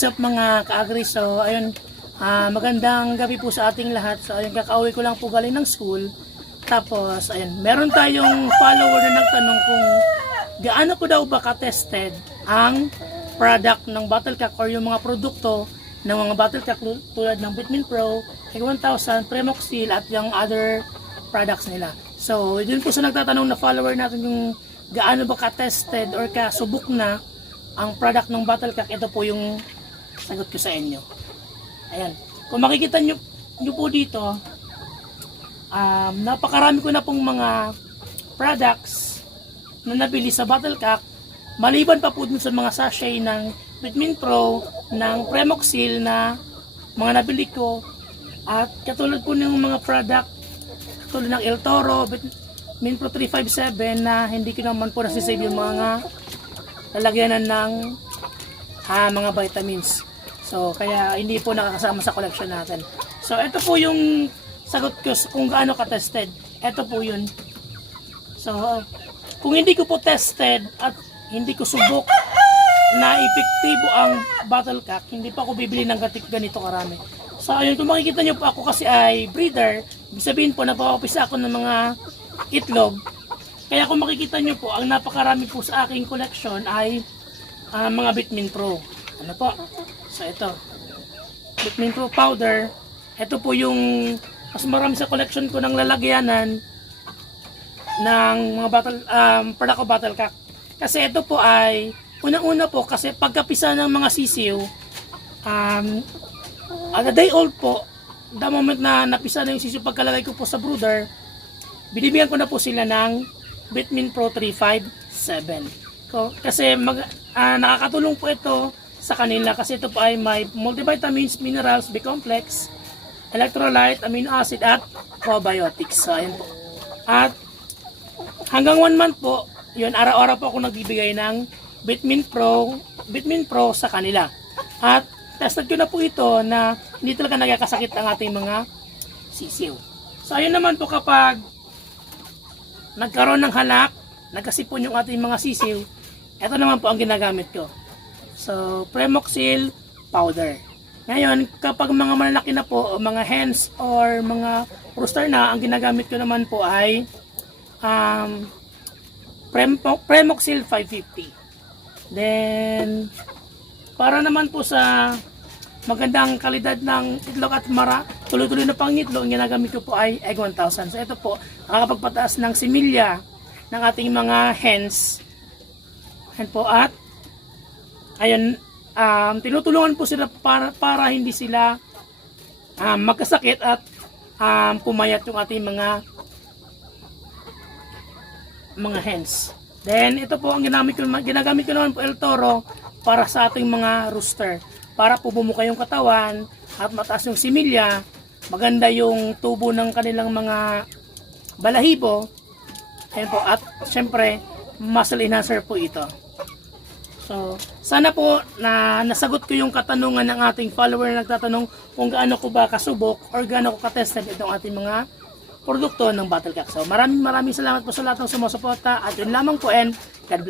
What's up mga ka-agri? So ayun, magandang gabi po sa ating lahat. So ayun, kakauwi ko lang po galing ng school. Tapos ayun, meron tayong follower na nagtanong kung gaano ko daw ba ka-tested ang product ng Battlecock or yung mga produkto ng mga Battlecock tulad ng Bitmin Pro, Egg1000, Premoxil at yung other products nila. So yun po sa nagtatanong na follower natin yung gaano ba ka-tested or kasubok na ang product ng Battlecock. Ito po yung sagot ko sa inyo. Ayan. Kung makikita nyo po dito, napakarami ko na pong mga products na nabili sa Battlecock. Maliban pa po dun sa mga sachet ng Bitmin Pro, ng Premoxil na mga nabili ko. At katulad po ng mga product, katulad ng El Toro, Bitmin Pro 357 na hindi ko naman po nasisave yung mga lalagyanan ng mga vitamins. So, kaya hindi po nakakasama sa collection natin. So, ito po yung sagot ko kung gaano ka-tested. Ito po yun. So, kung hindi ko po tested at hindi ko subok na epektibo ang Battlecock, hindi pa ako bibili ng ganito karami. So, ayun, kung makikita nyo po ako kasi ay breeder, ibig sabihin po, nagpapapisa ako ng mga itlog. Kaya kung makikita nyo po, ang napakarami po sa aking collection ay mga Bitmin Pro. Ano po? So ito, Bitmin Pro powder. Ito po yung mas marami sa collection ko ng lalagyanan ng mga product ko Battlecock. Kasi ito po ay, unang-una po, kasi pagkapisa ng mga sisiw, at a day old po, the moment na napisa na yung sisiw pagkalagay ko po sa brooder, binibigyan ko na po sila ng Bitmin Pro 357. Kasi nakakatulong po ito sa kanila kasi ito po ay may multivitamins, minerals, B-complex, electrolyte, amino acid at probiotics. So ayun po. At hanggang 1 month po, yun, araw-araw po ako nagbibigay ng Bitmin Pro sa kanila. At tested ko na po ito na hindi talaga nagkakasakit ang ating mga sisiw. So ayun naman po, kapag nagkaroon ng halak, nagkasipon yung ating mga sisiw, ito naman po ang ginagamit ko. So, Premoxil powder. Ngayon, kapag mga malalaki na po, mga hens or mga rooster na, ang ginagamit ko naman po ay Premoxil 550. Then, para naman po sa magandang kalidad ng itlog at tuloy-tuloy na pangitlo, ang ginagamit ko po ay Egg1000. So ito po, nakakapagpataas ng similya ng ating mga hens. Ayan po, at ayun, tinutulungan po sila para hindi sila magkasakit at pumayat yung ating mga hens. Then ito po ang ginagamit ko naman po El Toro para sa ating mga rooster. Para po bumuka yung katawan at mataas yung similya, maganda yung tubo ng kanilang mga balahibo. Ayan po, at syempre muscle enhancer po ito. So, sana po na nasagot ko yung katanungan ng ating follower na nagtatanong kung gaano ko ba kasubok or gaano ko katested itong ating mga produkto ng Battlecock. So, maraming salamat po sa lahat ng sumusuporta at yun lamang po, and God bless.